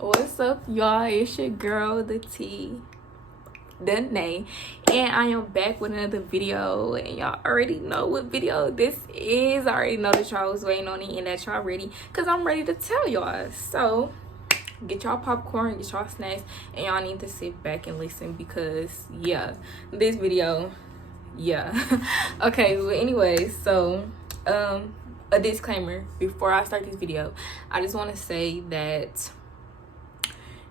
What's up, y'all? It's your girl, the theet.danaeee, and I am back with another video. And y'all already know what video this is. I already know that y'all was waiting on it and that y'all ready, because I'm ready to tell y'all. So get y'all popcorn, get y'all snacks, and y'all need to sit back and listen, because yeah, this video, yeah. Okay, but anyways, so a disclaimer before I start this video. I just want to say that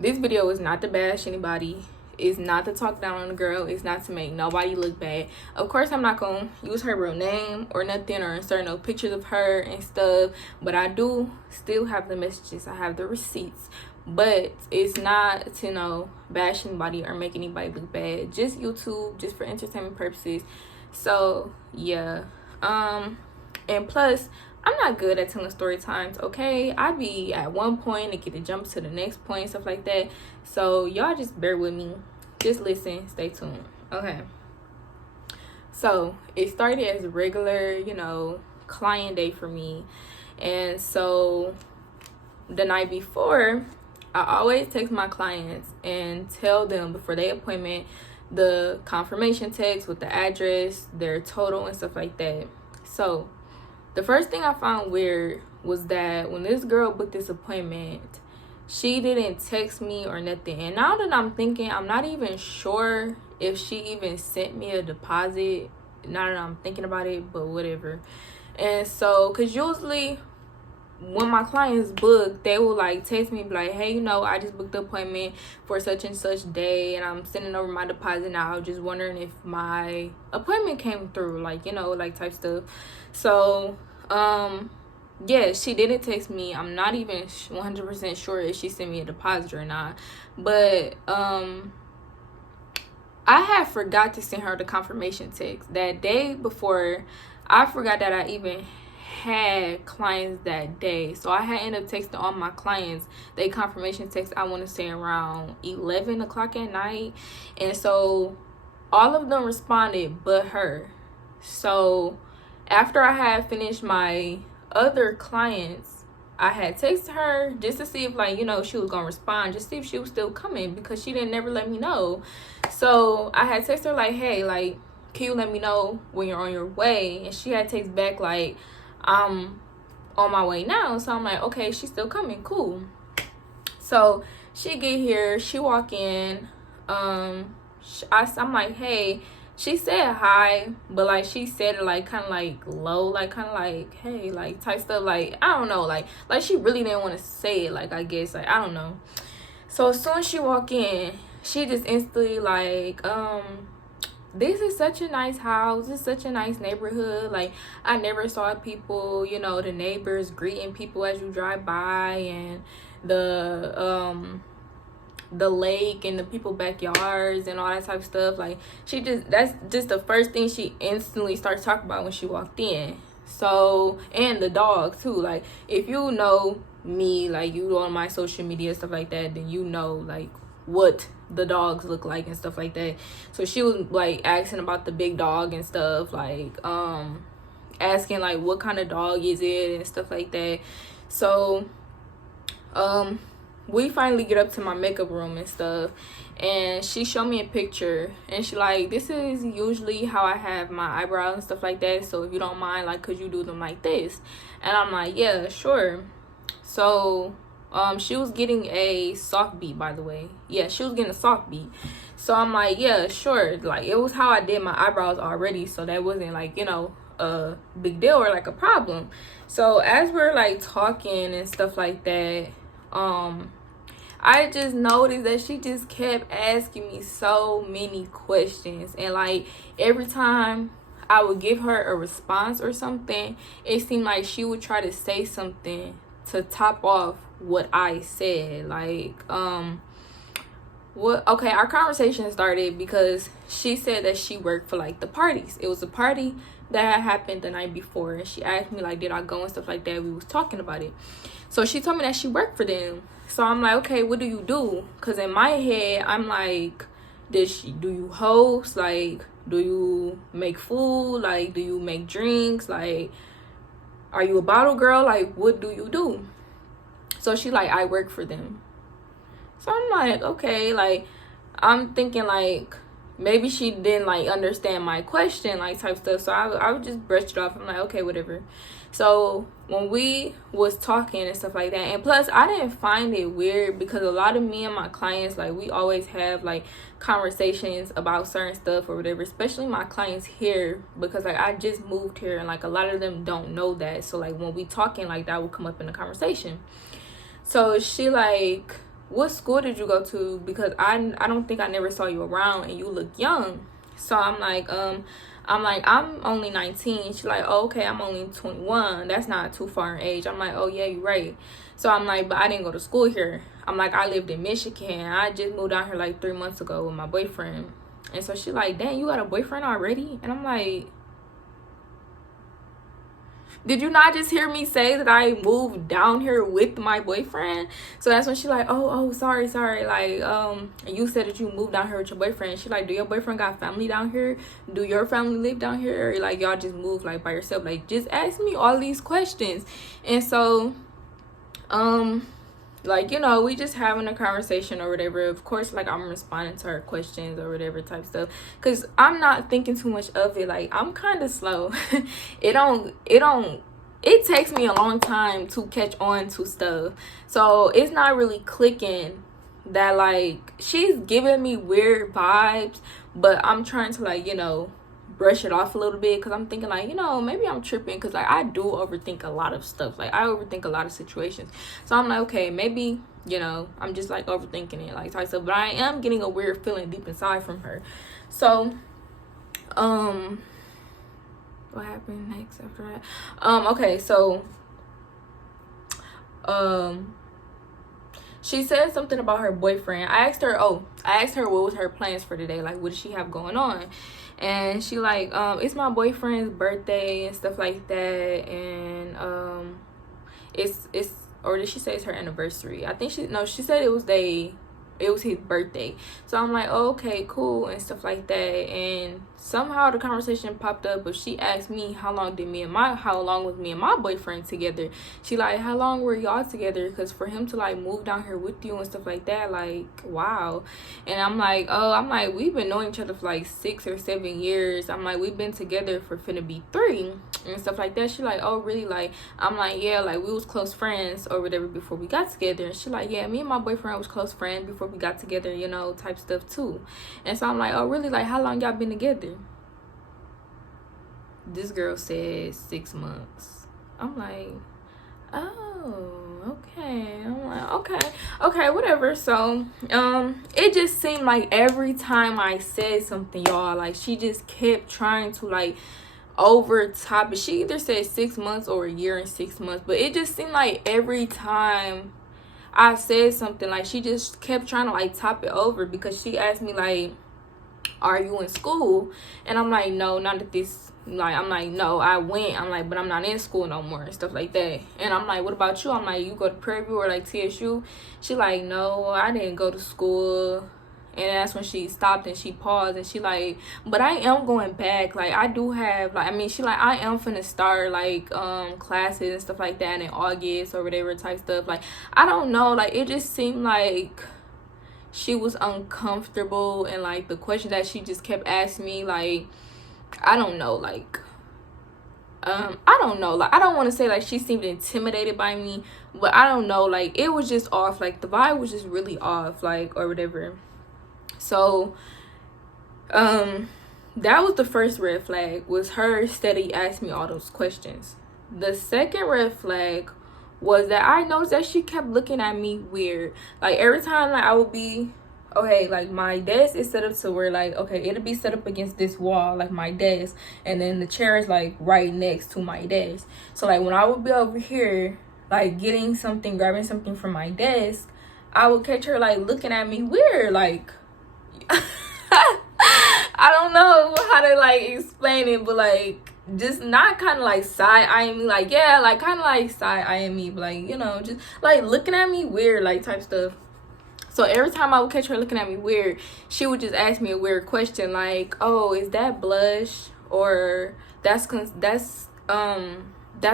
this video is not to bash anybody. It's not to talk down on the girl. It's not to make nobody look bad. Of course, I'm not going to use her real name or nothing, or insert no pictures of her and stuff. But I do still have the messages. I have the receipts. But it's not to, bash anybody or make anybody look bad. Just YouTube, just for entertainment purposes. So, yeah. And plus, I'm not good at telling story times, okay? I be at one point and get to jump to the next point, stuff like that. So y'all just bear with me. Just listen, stay tuned. Okay. So it started as a regular, client day for me. And so the night before, I always text my clients and tell them before their appointment the confirmation text with the address, their total, and stuff like that. So the first thing I found weird was that when this girl booked this appointment, she didn't text me or nothing. And now that I'm thinking, I'm not even sure if she even sent me a deposit. Now that I'm thinking about it, but whatever. And so, because usually when my clients book, they will text me, be like, hey, I just booked the appointment for such and such day, and I'm sending over my deposit now. Just wondering if my appointment came through, type stuff. So yeah, she didn't text me. I'm not even 100% sure if she sent me a deposit or not, but I had forgot to send her the confirmation text that day before. I forgot that I even had clients that day, so I had ended up texting all my clients they confirmation text, I want to say around 11 o'clock at night, and so all of them responded but her. So after I had finished my other clients, I had texted her just to see if she was gonna respond, just see if she was still coming, because she didn't never let me know. So I had texted her hey, can you let me know when you're on your way? And she had texted back I'm on my way now. So I'm like, okay, she's still coming, cool. So she get here, she walk in, I'm like, hey. She said hi, but she said it kind of low, kind of hey, type stuff, I don't know, like she really didn't want to say it, I guess, I don't know. So as soon as she walk in, she just instantly this is such a nice house, this is such a nice neighborhood, I never saw people, the neighbors greeting people as you drive by, and the lake and the people backyards and all that type of stuff. That's just the first thing she instantly starts talking about when she walked in. So, and the dog too, if you know me, you on my social media, stuff like that, then what the dogs look like and stuff like that. So she was asking about the big dog and stuff, asking what kind of dog is it and stuff like that. So we finally get up to my makeup room and stuff, and she showed me a picture, and she this is usually how I have my eyebrows and stuff like that, so if you don't mind, could you do them like this? And I'm like, yeah, sure. So she was getting a soft beat, by the way. Yeah, she was getting a soft beat. So I'm like, yeah, sure. It was how I did my eyebrows already, so that wasn't a big deal or a problem. So as we're talking and stuff like that, I just noticed that she just kept asking me so many questions, and every time I would give her a response or something, it seemed like she would try to say something to top off what I said. Okay, our conversation started because she said that she worked for the parties. It was a party that had happened the night before, and she asked me did I go and stuff like that. We was talking about it. So she told me that she worked for them. So I'm like, okay, what do you do? Because in my head, I'm like, do you host? Do you make food? Do you make drinks? Are you a bottle girl? What do you do? So she I work for them. So I'm like, okay, like I'm thinking like maybe she didn't like understand my question, like type stuff. So I would just brush it off. I'm like, okay, whatever. So when we was talking and stuff like that, and plus I didn't find it weird because a lot of me and my clients, like, we always have like conversations about certain stuff or whatever, especially my clients here, because like I just moved here and like a lot of them don't know that. So like when we talking, like that will come up in the conversation. So she like, what school did you go to? Because I don't think I never saw you around and you look young. So I'm like, I'm only 19. She's like, oh, okay, I'm only 21. That's not too far in age. I'm like, oh yeah, you're right. So I'm like, but I didn't go to school here. I'm like, I lived in Michigan. I just moved out here like 3 months ago with my boyfriend. And so she's like, dang, you got a boyfriend already? And I'm like, did you not just hear me say that I moved down here with my boyfriend? So that's when she like, oh, sorry. Like, you said that you moved down here with your boyfriend. She like, do your boyfriend got family down here? Do your family live down here? Or like y'all just moved like by yourself? Like, just ask me all these questions. And so, like, you know, we just having a conversation or whatever. Of course, like, I'm responding to her questions or whatever type stuff, because I'm not thinking too much of it. Like, I'm kind of slow. It takes me a long time to catch on to stuff, so it's not really clicking that like she's giving me weird vibes, but I'm trying to, like, you know, brush it off a little bit, because I'm thinking like, you know, maybe I'm tripping, because like I do overthink a lot of stuff. Like, I overthink a lot of situations. So I'm like, okay, maybe, you know, I'm just like overthinking it, like type stuff. But I am getting a weird feeling deep inside from her. So what happened next after that? Okay, so she said something about her boyfriend. I asked her what was her plans for today, like what does she have going on. And she like, it's my boyfriend's birthday and stuff like that, and it's or did she say it's her anniversary? I think she said it was his birthday. So I'm like, oh, okay, cool, and stuff like that. And somehow the conversation popped up, but she asked me how long was me and my boyfriend together. She like, how long were y'all together? Because for him to like move down here with you and stuff like that, like, wow. And I'm like, we've been knowing each other for like 6 or 7 years. I'm like, we've been together for finna be 3 and stuff like that. She like, oh really? Like, I'm like, yeah, like we was close friends or whatever before we got together. And she like, yeah, me and my boyfriend was close friends before we got together, you know, type stuff too. And so I'm like, oh really? Like, how long y'all been together? This girl said 6 months. I'm like, oh, okay. I'm like, okay, whatever. So it just seemed like every time I said something, y'all, like she just kept trying to like over top it. She either said 6 months or a year and 6 months, but it just seemed like every time I said something, like she just kept trying to like top it over, because she asked me like, are you in school? And I'm like, no, not at this. Like, I'm like, no, I went. I'm like, but I'm not in school no more and stuff like that. And I'm like, what about you? I'm like, you go to Prairie View or like TSU? She like, no, I didn't go to school. And that's when she stopped and she paused, and she like, but I am going back. Like, I do have, like, I mean, she like, I am finna start like classes and stuff like that in August or whatever type stuff. Like, I don't know, like it just seemed like she was uncomfortable, and like the question that she just kept asking me, like, I don't know, like I don't know, like I don't want to say like she seemed intimidated by me, but I don't know, like it was just off, like the vibe was just really off, like, or whatever. So that was the first red flag, was her steady asking me all those questions. The second red flag was that I noticed that she kept looking at me weird. Like, every time, like, I would be, okay, like, my desk is set up to where, like, okay, it'll be set up against this wall, like, my desk, and then the chair is, like, right next to my desk. So, like, when I would be over here, like, grabbing something from my desk, I would catch her, like, looking at me weird, like, I don't know how to, like, explain it, but, like, just not kind of like side-eyeing me, like, yeah, like kind of like side-eyeing me, but like, you know, just like looking at me weird, like type stuff. So every time I would catch her looking at me weird, she would just ask me a weird question, like, oh, is that blush, or that's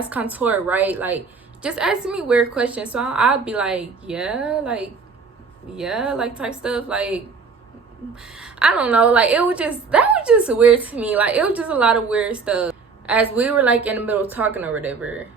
contour, right? Like, just asking me weird questions. So I'd be like, yeah, like, yeah, like type stuff. Like, I don't know, like it was just, that was just weird to me. Like, it was just a lot of weird stuff. As we were like in the middle of talking or whatever,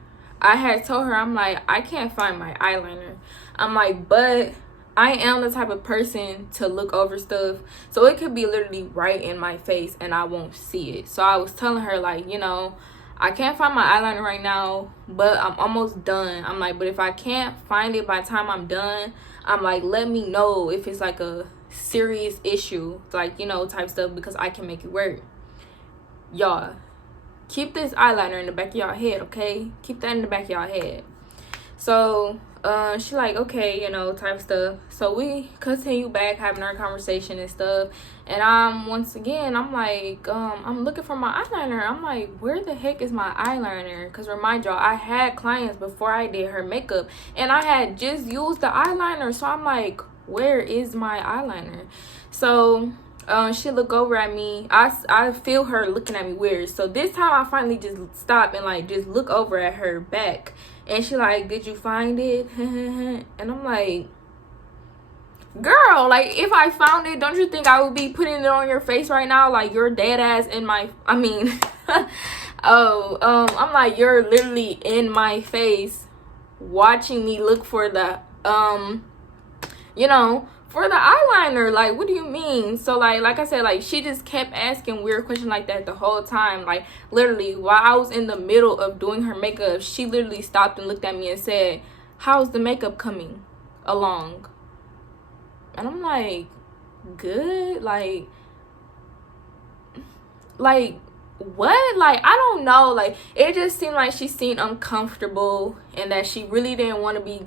I had told her, I'm like, I can't find my eyeliner. I'm like, but I am the type of person to look over stuff, so it could be literally right in my face and I won't see it. So I was telling her, like, you know, I can't find my eyeliner right now, but I'm almost done. I'm like, but if I can't find it by the time I'm done, I'm like, let me know if it's like a serious issue, like, you know, type stuff, because I can make it work. Y'all, keep this eyeliner in the back of y'all head, okay? Keep that in the back of y'all head. So she like, okay, you know, type stuff. So we continue back having our conversation and stuff, and once again, I'm like, I'm looking for my eyeliner. I'm like, where the heck is my eyeliner? Because remind y'all, I had clients before I did her makeup, and I had just used the eyeliner. So I'm like, where is my eyeliner? So she look over at me. I feel her looking at me weird. So this time I finally just stop and like just look over at her back, and she like, did you find it? And I'm like, girl, like, if I found it, don't you think I would be putting it on your face right now? Like, you're dead ass in my, I mean, I'm like, you're literally in my face watching me look for the you know, for the eyeliner. Like, what do you mean? So like I said, like, she just kept asking weird questions like that the whole time. Like, literally, while I was in the middle of doing her makeup, she literally stopped and looked at me and said, how's the makeup coming along? And I'm like, good. Like what? Like, I don't know. Like, it just seemed like she seemed uncomfortable, and that she really didn't want to be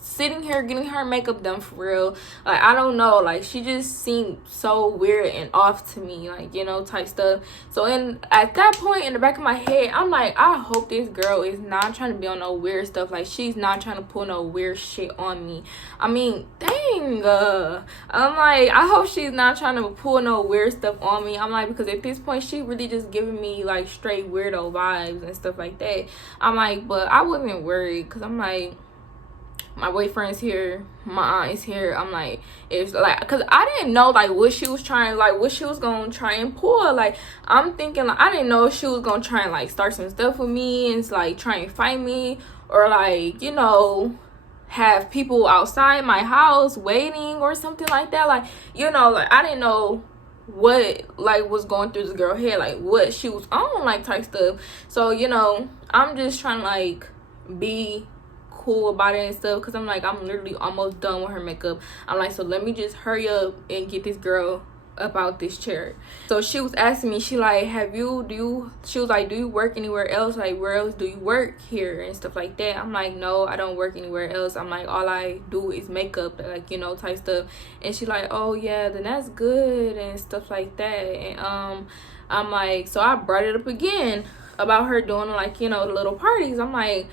sitting here getting her makeup done for real. Like, I don't know. Like, she just seemed so weird and off to me, like, you know, type stuff. So at that point, in the back of my head, I'm like, I hope this girl is not trying to be on no weird stuff. Like, she's not trying to pull no weird shit on me. I mean, dang. I'm like, I hope she's not trying to pull no weird stuff on me. I'm like, because at this point, she really just giving me like straight weirdo vibes and stuff like that. I'm like, but I wasn't worried, because I'm like, my boyfriend's here, my aunt is here. I'm like, it's like, because I didn't know like what she was trying, like what she was gonna try and pull. Like, I'm thinking, like, I didn't know if she was gonna try and like start some stuff with me and like try and fight me, or like, you know, have people outside my house waiting or something like that. Like, you know, like, I didn't know what like was going through this girl head, like what she was on, like type stuff. So, you know, I'm just trying to like be cool about it and stuff, because I'm like, I'm literally almost done with her makeup. I'm like, so let me just hurry up and get this girl up out this chair. So she was asking me, she like, she was like, do you work anywhere else? Like, where else do you work here and stuff like that? I'm like, no, I don't work anywhere else. I'm like, all I do is makeup, like, you know, type stuff. And she like, oh yeah, then that's good and stuff like that. And I'm like, so I brought it up again about her doing, like, you know, the little parties. I'm like,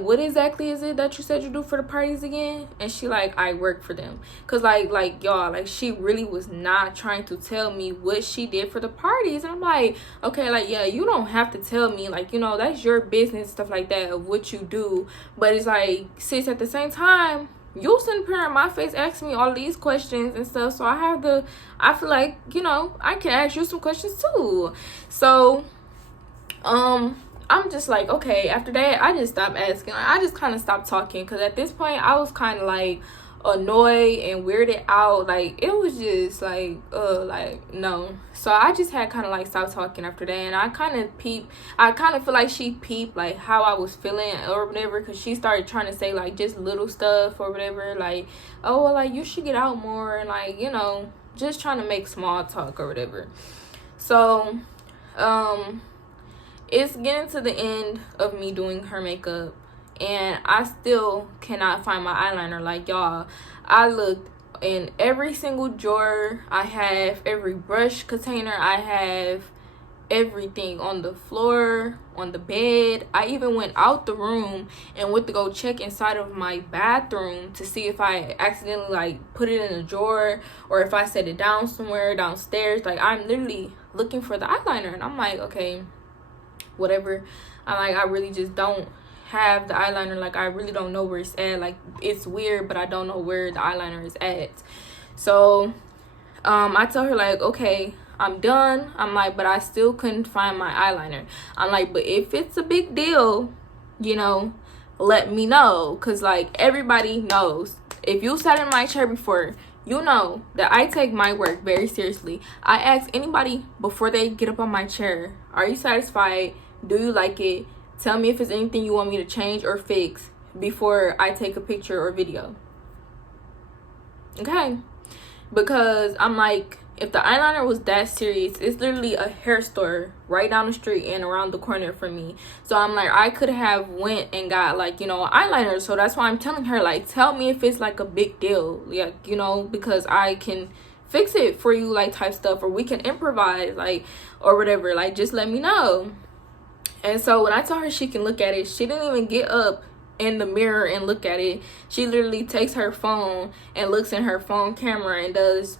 what exactly is it that you said you do for the parties again? And she like, I work for them. Because like y'all, like, she really was not trying to tell me what she did for the parties. And I'm like, okay, like, yeah, you don't have to tell me, like, you know, that's your business, stuff like that, of what you do. But it's like, sis, at the same time, you sitting here in my face asking me all these questions and stuff. So I feel like, you know, I can ask you some questions too. So I'm just like, okay. After that, I just stopped asking. Like, I just kind of stopped talking, because at this point I was kind of like annoyed and weirded out. Like, it was just like no. So I just had kind of like stopped talking after that. And I kind of feel like she peeped like how I was feeling or whatever, because she started trying to say like just little stuff or whatever, like, oh well, like, you should get out more, and like, you know, just trying to make small talk or whatever. So it's getting to the end of me doing her makeup, and I still cannot find my eyeliner. Like, y'all, I looked in every single drawer I have, every brush container I have, everything on the floor, on the bed. I even went out the room and went to go check inside of my bathroom to see if I accidentally like put it in a drawer, or if I set it down somewhere downstairs. Like, I'm literally looking for the eyeliner, and I'm like, okay, whatever. I'm like, I really just don't have the eyeliner. Like, I really don't know where it's at. Like, it's weird, but I don't know where the eyeliner is at. So I tell her, like, okay, I'm done. I'm like, but I still couldn't find my eyeliner. I'm like, but if it's a big deal, you know, let me know. Because, like, everybody knows. If you sat in my chair before, you know that I take my work very seriously. I ask anybody before they get up on my chair, are you satisfied? Do you like it? Tell me if there's anything you want me to change or fix before I take a picture or video. Okay? Because I'm like, if the eyeliner was that serious, it's literally a hair store right down the street and around the corner from me. So I'm like, I could have went and got, like, you know, eyeliner. So that's why I'm telling her, like, tell me if it's like a big deal, like, you know, because I can fix it for you, like, type stuff, or we can improvise, like, or whatever. Like, just let me know. And so when I told her she can look at it, she didn't even get up in the mirror and look at it. She literally takes her phone and looks in her phone camera and does,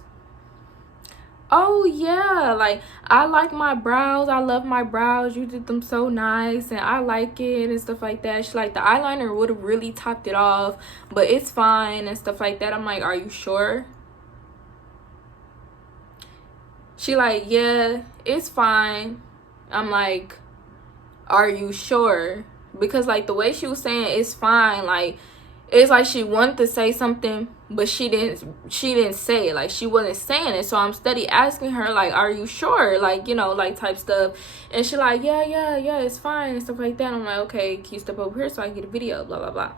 oh yeah, like, I like my brows, I love my brows, you did them so nice and I like it and stuff like that. She's like, the eyeliner would have really topped it off, but it's fine and stuff like that. I'm like, are you sure? She like, yeah, it's fine. I'm like, are you sure? Because, like, the way she was saying it's fine, like, it's like she wanted to say something, but she didn't say it. Like, she wasn't saying it. So I'm steady asking her, like, are you sure? Like, you know, like, type stuff. And she like, yeah, it's fine and stuff like that. I'm like, okay, can you step over here so I can get a video, blah blah blah.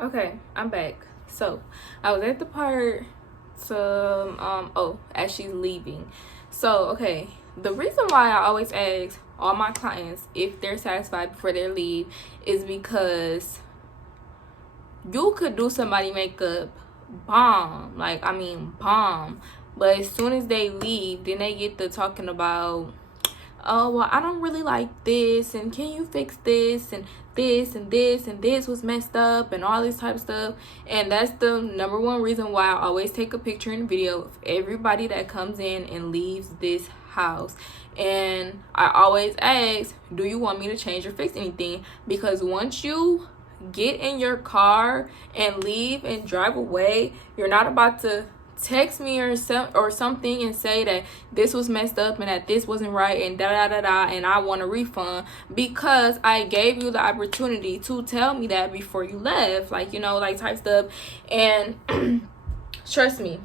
Okay, I'm back. So I was at the part to as she's leaving. So okay, the reason why I always ask all my clients if they're satisfied before they leave is because you could do somebody makeup bomb, like, I mean bomb, but as soon as they leave, then they get to talking about, oh well, I don't really like this, and can you fix this, and this and this and this was messed up, and all this type of stuff. And that's the number one reason why I always take a picture and video of everybody that comes in and leaves this house. And I always ask, do you want me to change or fix anything? Because once you get in your car and leave and drive away, you're not about to text me or something and say that this was messed up and that this wasn't right and and I want a refund, because I gave you the opportunity to tell me that before you left, like, you know, like, type stuff. And trust me,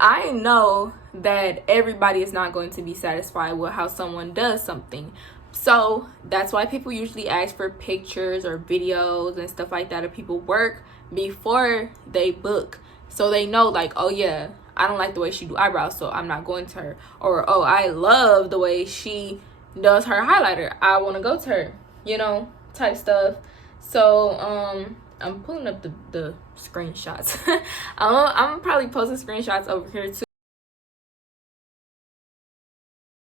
I know that everybody is not going to be satisfied with how someone does something. So that's why people usually ask for pictures or videos and stuff like that of people work before they book. So they know, like, oh yeah, I don't like the way she do eyebrows, so I'm not going to her. Or, oh, I love the way she does her highlighter, I want to go to her, you know, type stuff. So I'm pulling up the screenshots. I'm probably posting screenshots over here too.